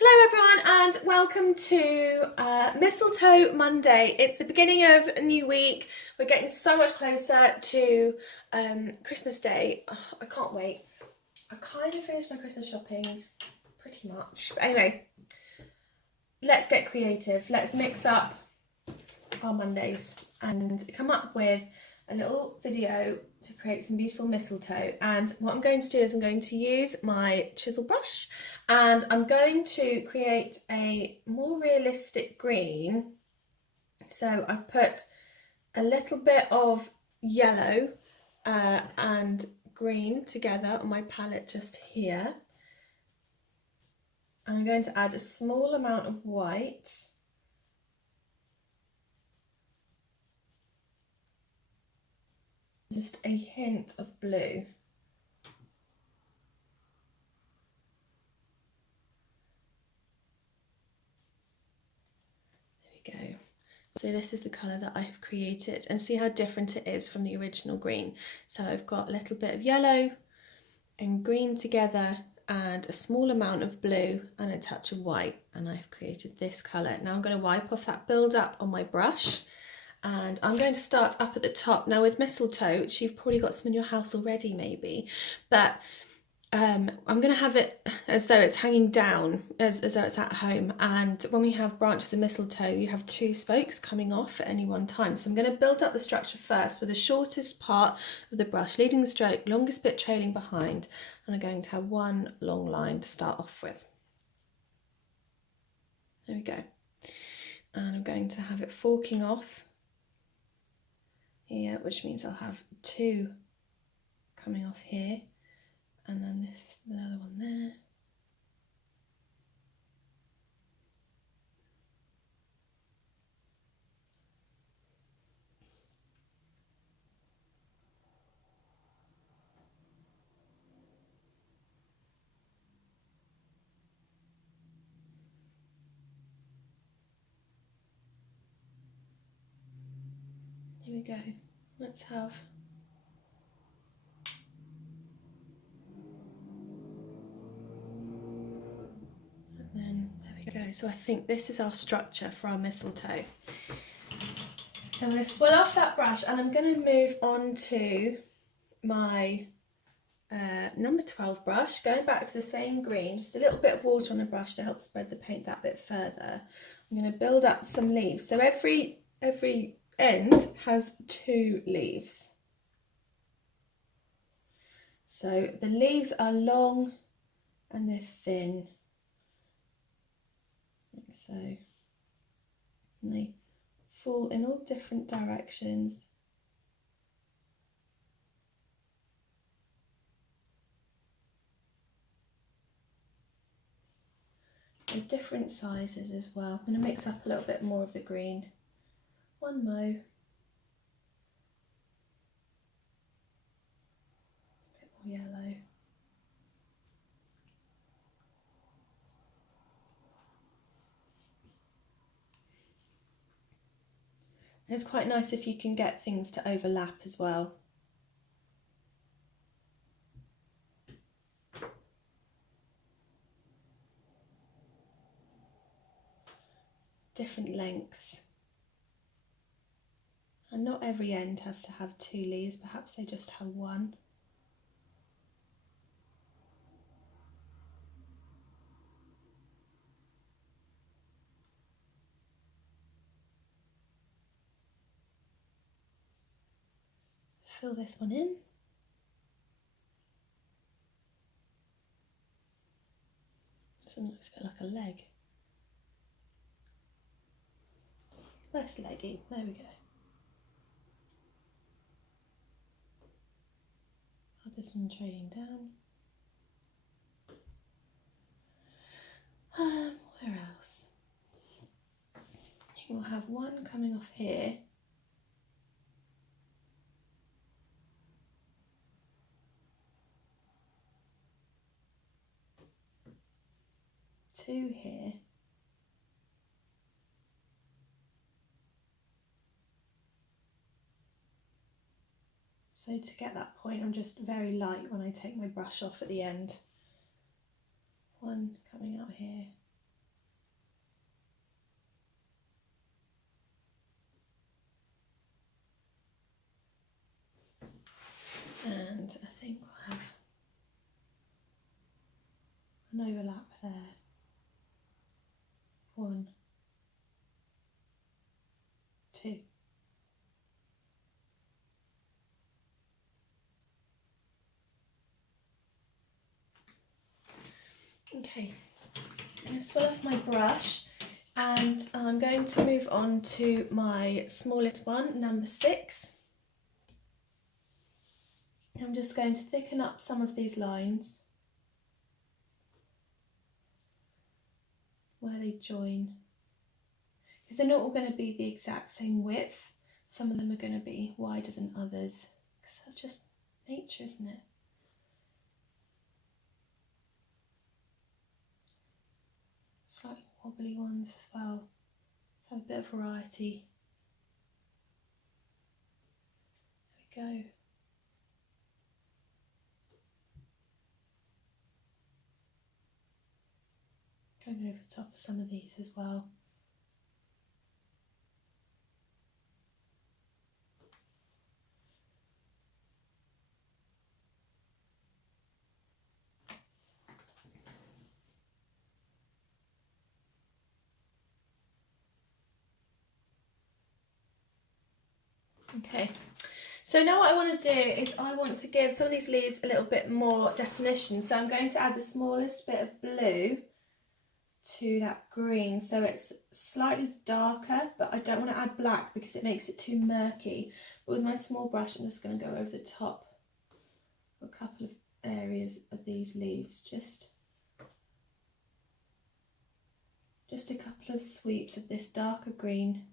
Hello everyone and welcome to Mistletoe Monday. It's the beginning of a new week. We're getting so much closer to Christmas Day. Oh, I can't wait. I kind of finished my Christmas shopping pretty much. But anyway, let's get creative. Let's mix up our Mondays and come up with a little video to create some beautiful mistletoe. And what I'm going to do is I'm going to use my chisel brush and I'm going to create a more realistic green. So I've put a little bit of yellow and green together on my palette just here. And I'm going to add a small amount of white. Just a hint of blue. There we go. So this is the colour that I've created, and see how different it is from the original green. So I've got a little bit of yellow and green together and a small amount of blue and a touch of white, and I've created this colour. Now I'm going to wipe off that build up on my brush. And I'm going to start up at the top. Now with mistletoe, which you've probably got some in your house already maybe, but I'm going to have it as though it's hanging down, as though it's at home. And when we have branches of mistletoe, you have two spokes coming off at any one time. So I'm going to build up the structure first with the shortest part of the brush leading the stroke, longest bit trailing behind. And I'm going to have one long line to start off with. There we go. And I'm going to have it forking off here, which means I'll have two coming off here, and then this is another one there. Here we go. Let's have and then there we go. So I think this is our structure for our mistletoe. So I'm going to swirl off that brush and I'm going to move on to my number 12 brush, going back to the same green, just a little bit of water on the brush to help spread the paint that bit further. I'm going to build up some leaves. So every end has two leaves. So the leaves are long and they're thin, like so, and they fall in all different directions. They're different sizes as well. I'm going to mix up a little bit more of the green. One mo. A bit more yellow. And it's quite nice if you can get things to overlap as well. Different lengths. And not every end has to have two leaves, perhaps they just have one. Fill this one in. Something looks a bit like a leg. Less leggy, there we go. Have this one trailing down. Where else? We'll have one coming off here. Two here. So to get that point, I'm just very light when I take my brush off at the end. One coming out here. an overlap there. 1, 2. Okay, I'm going to swirl off my brush and I'm going to move on to my smallest one, number 6. I'm just going to thicken up some of these lines where they join, because they're not all going to be the exact same width. Some of them are going to be wider than others, because that's just nature, isn't it? Slightly wobbly ones as well, so a bit of variety. There we go. Going over the top of some of these as well. Okay, so now what I want to do is I want to give some of these leaves a little bit more definition. So I'm going to add the smallest bit of blue to that green, so it's slightly darker, but I don't want to add black because it makes it too murky. But with my small brush, I'm just going to go over the top of a couple of areas of these leaves, just a couple of sweeps of this darker green,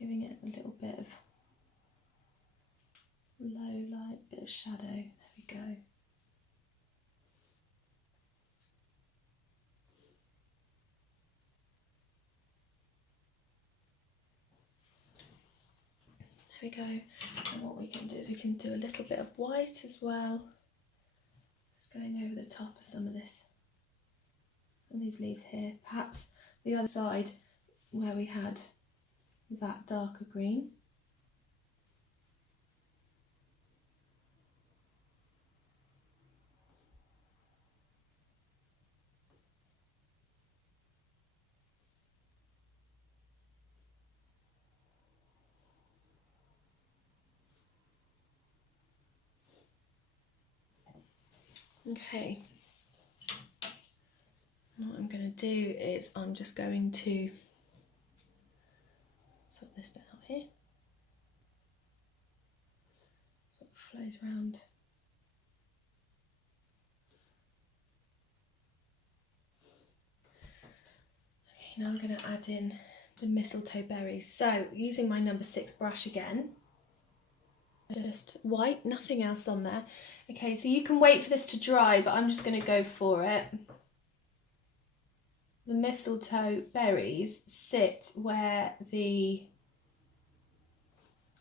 giving it a little bit of low light, bit of shadow. There we go. There we go. And what we can do is we can do a little bit of white as well. Just going over the top of some of this. And these leaves here. Perhaps the other side where we had that darker green. Okay, and what I'm going to do is I'm just going to sort this bit out here, sort of flows around. Okay, now I'm going to add in the mistletoe berries. So using my number 6 brush again, just white, nothing else on there. Okay, so you can wait for this to dry, but I'm just going to go for it. The mistletoe berries sit where the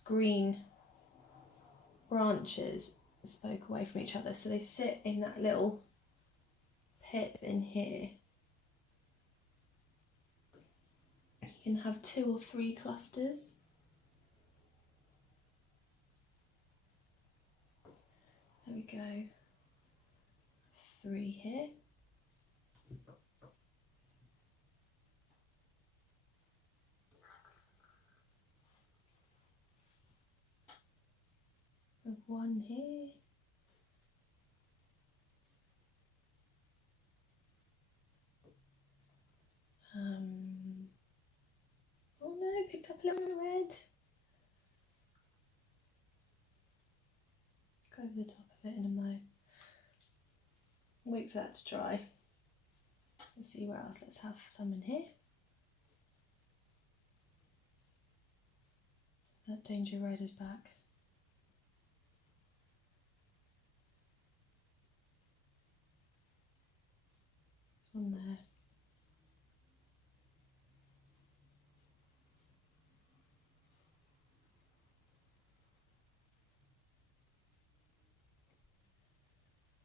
green branches spoke away from each other, so they sit in that little pit in here. You can have 2 or 3 clusters. There we go. 3 here. And 1 here. Oh no, picked up a little red. Go over the top of it in a mo. Wait for that to dry. Let's see where else. Let's have some in here. That danger red is back. There's one there.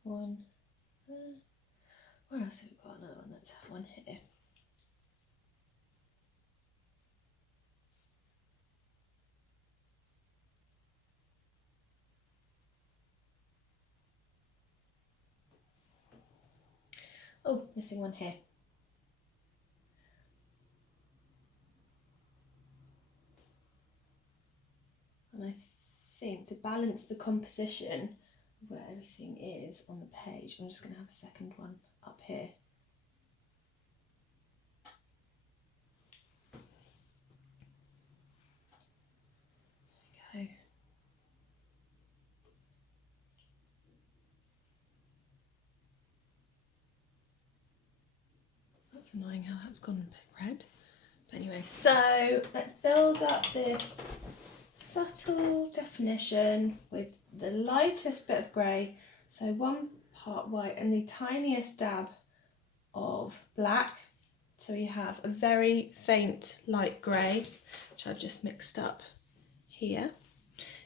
One there. Where else have we got another one? Let's have one here. Oh, missing one here. And I think to balance the composition of where everything is on the page, I'm just going to have a second one up here. Okay. That's annoying how that's gone a bit red. But anyway, so let's build up this subtle definition with the lightest bit of grey, so 1 part white and the tiniest dab of black. So you have a very faint light grey, which I've just mixed up here.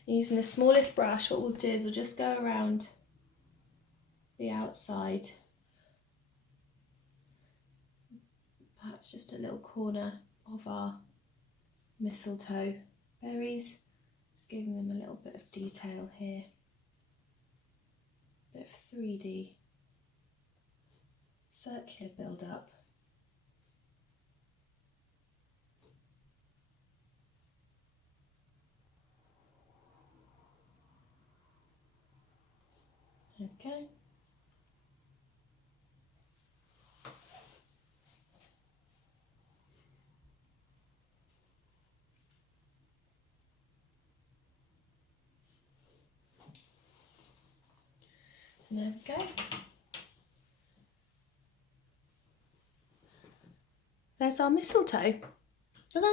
And using the smallest brush, what we'll do is we'll just go around the outside, perhaps just a little corner of our mistletoe berries. Just giving them a little bit of detail here, a bit of 3D circular build up. Okay. And there we go. There's our mistletoe. Ta-da!